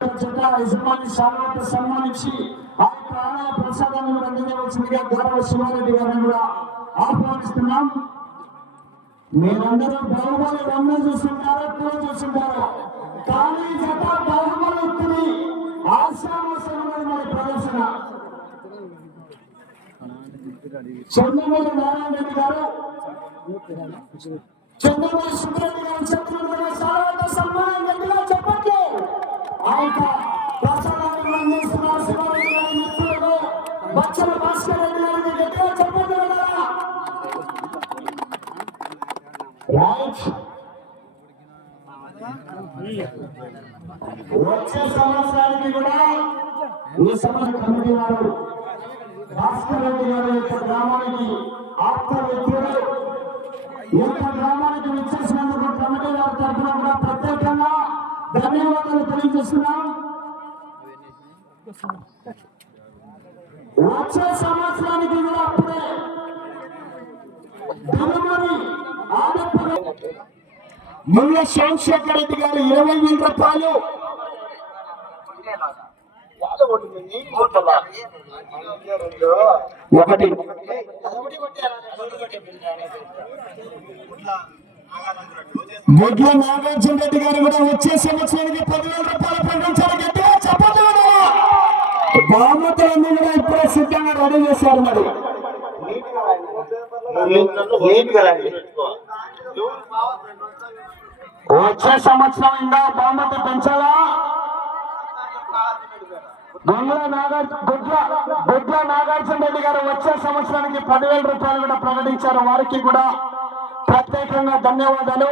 యజమాని శాలువాతో సన్మానించి ఆ యొక్క ఆలయ ప్రసాదాన్ని కూడా అందించవలసిందిగా గౌరవ శివారెడ్డి గారిని కూడా ఆహ్వానిస్తున్నాం. మీరందరూ బాహుబలి 1 చూస్తుంటారో 2 చూస్తుంటారో, కానీ జత బాహుబలి 3 ఆశామోసమైన మరి ప్రదర్శన. చంద్రమూరి నారాయణ రెడ్డి గారు, చంద్రమూరి సుబ్రెడ్డి గారు చెప్తున్నారు శాలువాతో సన్మానం గట్టిగా చెప్పండి. ఆ యొక్క ప్రసాదాన్ని అందిస్తున్నారు శివారెడ్డి గారి మిత్రులకు బచ్చల భాస్కర్ రెడ్డి గారిని గట్టిగా చెప్పండి. వచ్చే సంవత్సరానికి కూడా ఈ సమస్య కమిటీ వారు భాస్కర్ రెడ్డి గారి యొక్క గ్రామానికి ఆప్త వ్యక్తులు ఈ యొక్క గ్రామానికి విచ్చేసినందుకు కమిటీ వారి తరఫున కూడా ప్రత్యేకంగా ధన్యవాదాలు తెలియజేస్తున్నాం. వచ్చే సంవత్సరానికి కూడా అప్పుడే ముల్ల సోమశేఖర్ రెడ్డి గారు 20,000 రూపాయలు, ఒకటి గుడ్ల నాగార్జున రెడ్డి గారు కూడా వచ్చే సంవత్సరానికి 10,000 రూపాయలు ప్రకటించారు. గట్టిగా చెప్పలేదు. బామతులన్నీ కూడా ఇప్పుడే సిద్ధంగా రెడీ చేశారు. మరి వచ్చే సంవత్సరం ఇంకా బహుమతి పెంచాలా? గుడ్ల నాగార్జున రెడ్డి గారు వచ్చే సంవత్సరానికి 10,000 రూపాయలు కూడా ప్రకటించారు. వారికి కూడా ప్రత్యేకంగా ధన్యవాదాలు.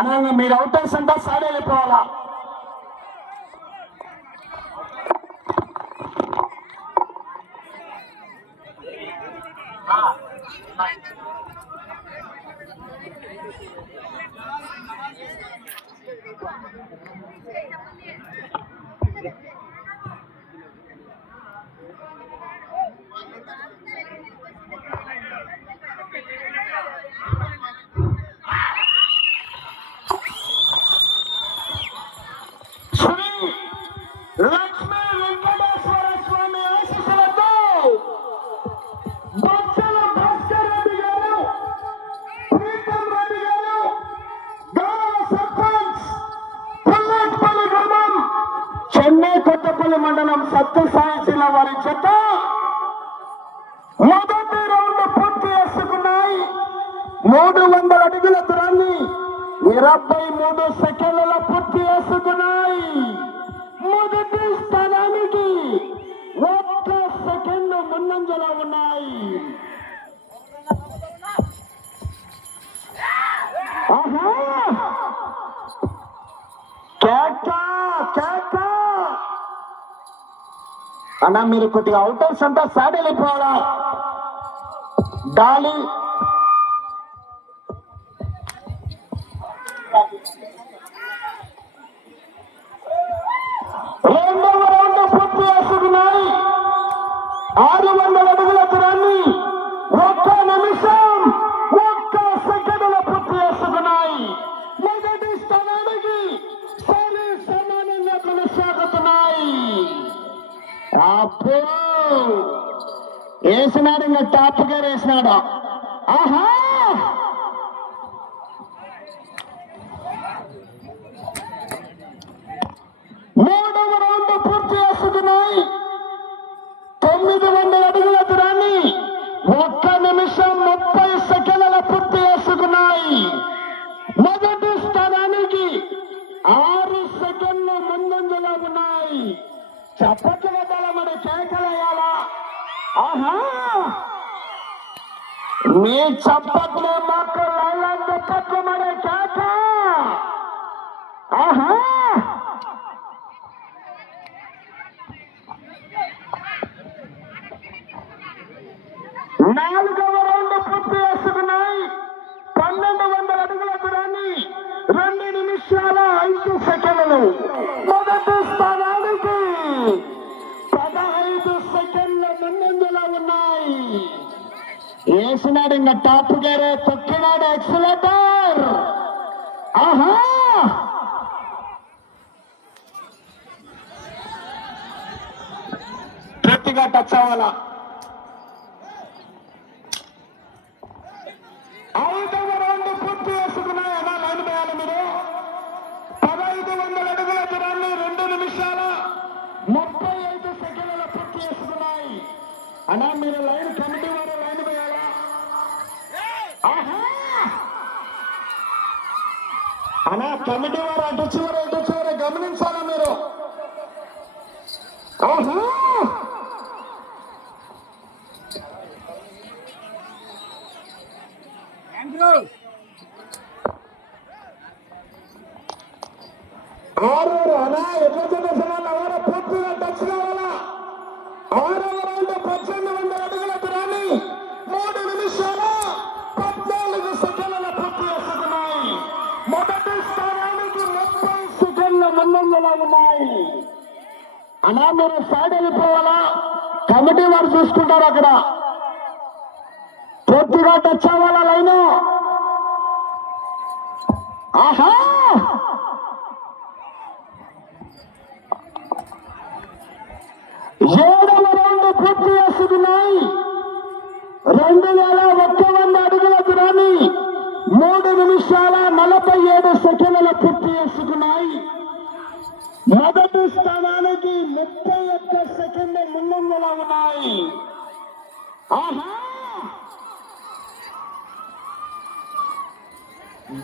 అనగా మీరు అవుటర్స్ అంతా సాడే వెళ్ళిపోవాలా. లక్ష్మీ వెంకటేశ్వర స్వామి ఆశీస్సులతో బచ్చల భాస్కర్ రెడ్డి గారు, ప్రీతం రెడ్డి గారు, గౌరవ సర్పంచ్ పుల్లట్పల్లి గ్రామం, చెన్నై కొత్తపల్లి మండలం సత్యసాయి జిల్లా వారి జత మొదటి రౌండ్ పూర్తి చేసుకున్నాయి. 300 అడుగుల దూరాన్ని 23 సెకండ్లలో పూర్తి చేసుకున్నాయి. మొదటి స్థానానికి 1 సెకండ్ ముందంజలో ఉన్నాయి. అన్నా మీరు కొద్దిగా అవుటర్స్ అంతా సాడ్ వెళ్ళిపోవాలా. డాలి రెండవ రౌండ్ పూర్తి చేసుకున్నాయి. 600 అడుగుల దూరాన్ని 1 నిమిషం 1 సెకండ్ల పూర్తి చేసుకున్నాయి. మొదటి స్థానానికి సమానంగా కొనసాగుతున్నాయి. అప్పుడు వేసినాడు, ఇంకా టాప్ గేర్ వేసినాడు. ఆహా, మూడవ రౌండ్ పూర్తి చేసుకున్నాయి. 900 అడుగుల దూరాన్ని 1 నిమిషం 30 సెకండ్ల పూర్తి చేసుకున్నాయి. మొదటి స్థానానికి 6 సెకండ్లు ముందంజలో ఉన్నాయి. చప్పట్లు వద్దాల, మరి కేకలేయాలా? ఆహా, మీ చప్పట్లు మాకు చప్పట్లు, మరి కేక. ఆహా, నాలుగవ రౌండ్ పూర్తి చేసుకున్నాయి. 1200 అడుగుల దూరాన్ని 2 నిమిషాల 5 సెకండ్లు. మొదటి స్థానానికి 15 సెకండ్ల ముందంజలో ఉన్నాయి. వేసినాడు, ఇంకా టాప్ గేరే, తొక్కినాడు ఎక్సలేటర్. ఆహా, పూర్తిగా టచ్ అవ్వాలా. 5వ రౌండ్ పూర్తి చేసుకున్నాయి. అన్నా లైన్ వేయాలి మీరు. 1500 అడుగుల దూరాన్ని 2 నిమిషాల 35 సెకండ్ల పూర్తి చేసుకున్నాయి. అన్నా మీరు లైన్ కమిటీ వారు లైన్ వేయాలా? అన్నా కమిటీ వారు అటు చివరి గమనించాలా మీరు? ఆరు అనా ఎట్లా చెప్పేసాను ఎవరో పూర్తిగా టచ్ కావాలా. 6వ రౌండ్ 1800 అడుగుల దూరాన్ని 3 నిమిషాల 14 సెకండ్ల పూర్తి చేసుకున్నాయి. మొదటి స్థానానికి 30 సెకండ్ల ముందంజలో ఉన్నాయి. అనా మీరు సైడ్ వెళ్ళిపోవాలా? కమిటీ వారు చూసుకుంటారు. అక్కడ పూర్తిగా టచ్ అవ్వాలా లైను. ఆహా 7వ రౌండ్ పూర్తి చేసుకున్నాయి. 2100 అడుగుల దూరాన్ని 3 నిమిషాల 47 సెకండ్ల పూర్తి చేసుకున్నాయి. మొదటి స్థానానికి 31 సెకండ్ల ముందంజలో ఉన్నాయి. ఆహా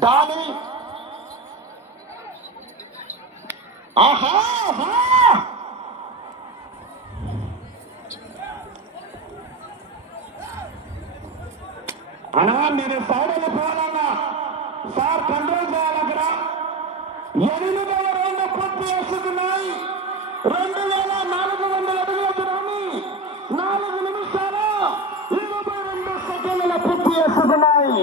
దాని ఆహా అనా మీరు సైడ్ వెళ్ళిపోవాలన్నా సార్ కంట్రోల్ చేయాలి. అక్కడ 8వ రౌండ్ పూర్తి చేసుకున్నాయి. 2400 అడుగుల దూరాన్ని 4 నిమిషాల 22 సెకండ్ల పూర్తి చేసుకున్నాయి.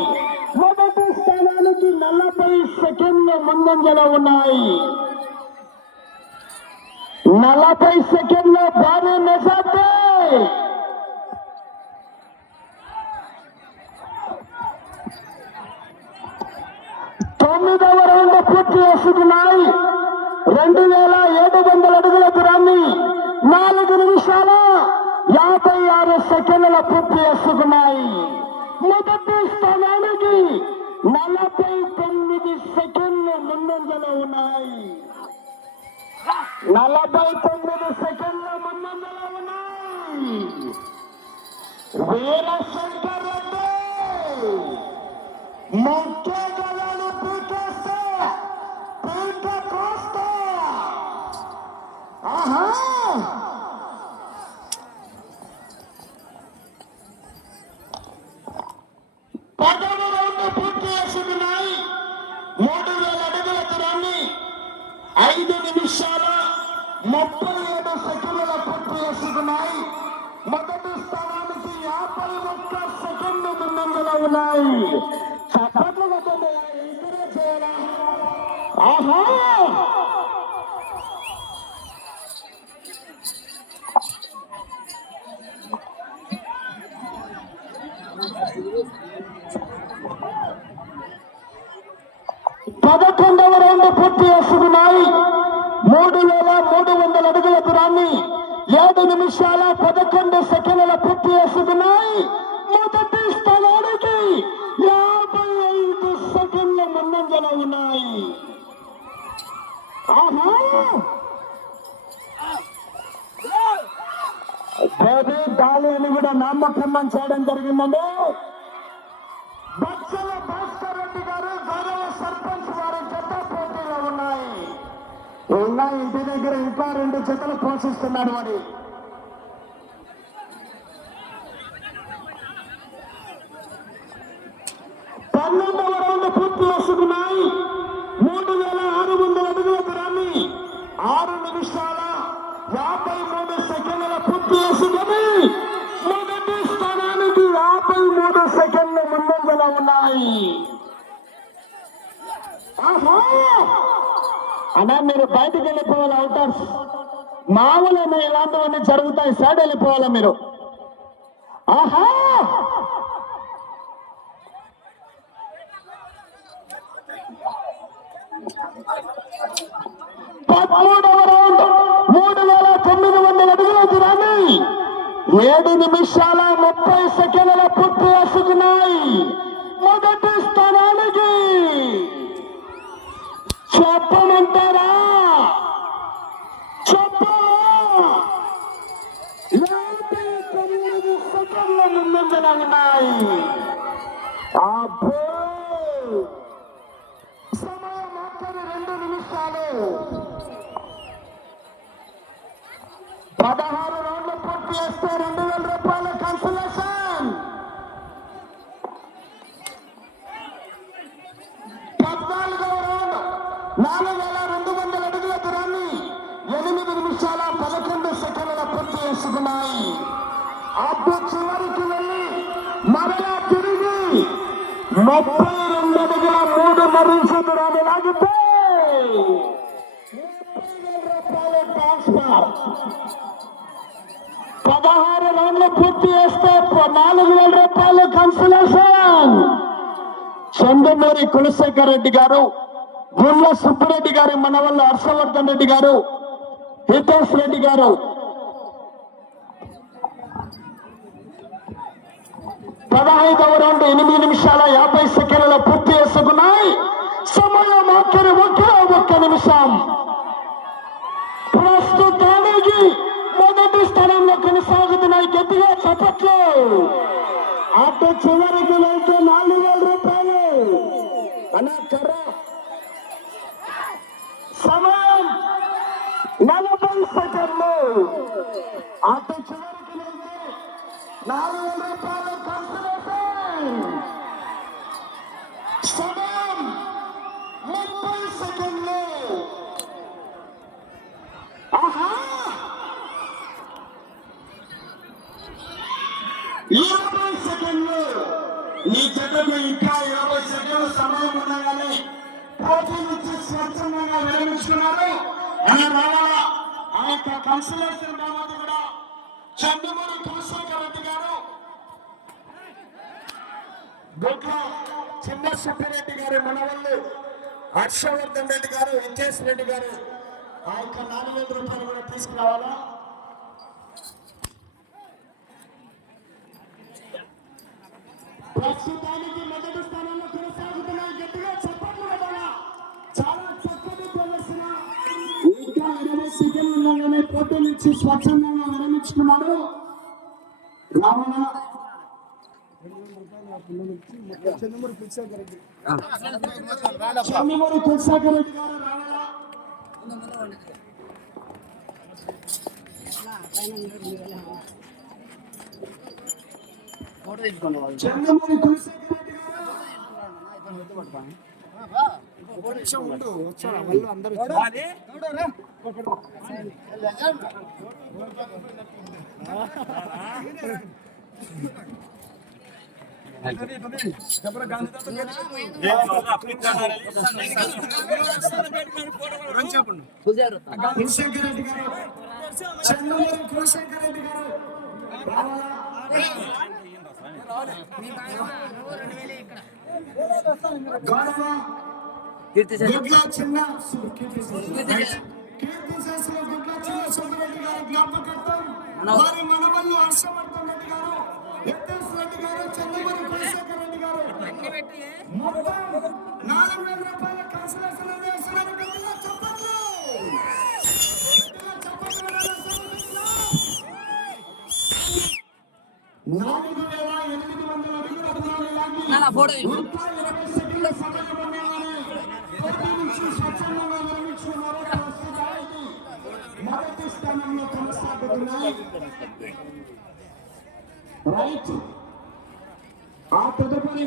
మొదటి స్థానానికి 40 సెకండ్ల ముందంజలో ఉన్నాయి. 40 సెకండ్ల భారీ మెజార్టీ. 9వ రౌండ్ పూర్తి చేసుకున్నాయి. 2700 అడుగుల దూరాన్ని 4 నిమిషాల 56 సెకండ్ల పూర్తి చేసుకున్నాయి. మొదటి స్థానానికి 49 సెకండ్లు ముందంజలో ఉన్నాయి. 49 సెకండ్ల ముందంజలో ఉన్నాయి. వీరశంకర్ రెడ్డి ముఖ్య గలాలు పీకేస్తే పీక కోస్తా. ఆహా 10వ రౌండ్ పూర్తి చేసుకున్నాయి. 3000 అడుగుల దూరాన్ని 5 నిమిషాల 37 సెకండ్ల పూర్తి చేసుకున్నాయి. మొదటి స్థానానికి 51 సెకండ్లు ముందంజలో ఉన్నాయి. చప్పట్లు కొట్టండి, ఎంకరేజ్ చేయాలా? ఆహా 11వ రౌండ్ పూర్తి చేసుకున్నాయి. 3300 అడుగుల దూరాన్ని 7 నిమిషాల 11 సెకండ్ల పూర్తి చేసుకున్నాయి. మొదటి స్థానానికి 55 సెకండ్ల ముందంజలో ఉన్నాయి. ఆహా బేబీ డాలి అని కూడా నామకరణం చేయడం జరిగిందండి. బచ్చల భాస్కర్ రెడ్డి గారు గౌరవ సర్పంచ్ వారి జత పోటీలో ఉన్నాయి. ఇంటి దగ్గర ఇంకా 2 జతలు పోషిస్తున్నాడు. మరి 12వ రౌండ్ పూర్తి చేసుకున్నాయి. 3600 అడుగుల దూరాన్ని 6 నిమిషాల 53 సెకండ్ల పూర్తి చేసుకుని మొదటి స్థానానికి 53 సెకండ్ల ముందంజలో ఉన్నాయి. అన్నా మీరు బయటకు వెళ్ళిపోవాలి. అవుటర్స్ మామూలు ఇలాంటివన్నీ జరుగుతాయి. సైడ్ వెళ్ళిపోవాలి మీరు. ఆహా 13వ రౌండ్ 3900 అడుగుల దూరాన్ని 7 నిమిషాల 30 సెకండ్ల పూర్తి చేసుకున్నాయి. మొదటి స్థానానికి చెప్పమంటారా? సెకండ్ల ముందంజలాగున్నాయి. సమయం ఆఖరి 2 నిమిషాలు. 16 రౌండ్లు పూర్తి చేస్తే 2000 రూపాయల కన్సలేషన్. 14వ రౌండ్ 4200 అడుగుల దూరాన్ని 8 నిమిషాల 11 సెకండ్ల పూర్తి చేసుకున్నాయి. అప్పుడు చివరికి వెళ్ళి మరలా తిరిగి 32 అడుగుల 3 మరించ దూరాన్ని లాగితే 30,000 రూపాయల ట్రాన్స్ఫర్. 16 రౌండ్లు పూర్తి చేస్తే 4,000 రూపాయల కన్సలేషన్. చంద్రమూరి కులశేఖర్ రెడ్డి గారు, గుళ్ళ సుబ్బరెడ్డి గారి మనవల్ల హర్షవర్ధన్ రెడ్డి గారు, హితేష్ రెడ్డి గారు 15వ రౌండ్ 8 నిమిషాల 50 సెకండ్ల పూర్తి చేసుకున్నాయి. సమయం ఆఖరి 1 నిమిషం. ప్రస్తుతానికి మొదటి స్థానంలో కొనసాగుతున్నాయి. గట్టిగా చప్పట్లు. అటు చివరికి వెళ్తే 4,000 రూపాయలు. సమయం 40 సెకండ్లు. అటు చివరికి వెళ్తే 4,000 రూపాయలు కన్సలేషన్. సమయం 30 సెకండ్లు. ఆహా, 20 సెకండ్లు. ఈ జట్టుకు ఇంకా 20 సెకండ్లు సమయం ఉండగానే పోటీ నుంచి స్వచ్ఛందంగా విరమించుకున్నారు. రావాలా ఆ యొక్క కన్సలేషన్ బాబు కూడా చంద్రమూరి కులశేఖర్ రెడ్డి గారు, గుట్ల చిన్న సుబ్బిరెడ్డి గారి మనవళ్ళు హర్షవర్ధన్ రెడ్డి గారు, హితేష్ రెడ్డి గారు ఆ యొక్క 4,000 రూపాయలు కూడా తీసుకురావాలా. ప్రస్తుతానికి మొదటి స్థానంలో కొనసాగుతున్నాయి. గట్టిగా చెప్పండి కదా. చాలా చక్కటి ప్రదర్శన. ఇంకా 20 సెకండ్లలోనే పోటీ నుంచి స్వచ్ఛందంగా విరమించుకున్నాడు. రావణ చంద్రమూరి కులశేఖర్ రెడ్డి గారు రావాలా. చంద్రమూరి కులశేఖర్ రెడ్డి జ్ఞాపకత్వం వారి మనవళ్ళు హర్షవర్ధన్ రెడ్డి గారు, హితేష్ రెడ్డి గారు, చంద్రమూరి కులశేఖర్ రెడ్డి గారు మొత్తం 4,000 రూపాయల కన్సలేషన్ వేస్తున్నారు. గట్టిగా చెప్పండి. 4,800 అడుగుల దూరాన్ని లాగి 20 సెకండ్ల సమయం ఉండగానే పోటీ నుంచి స్వచ్ఛందంగా విరమించుకున్నారు. ప్రస్తుతానికి మొదటి స్థానంలో కొనసాగుతున్నాయి. రైట్. ఆ తదుపరి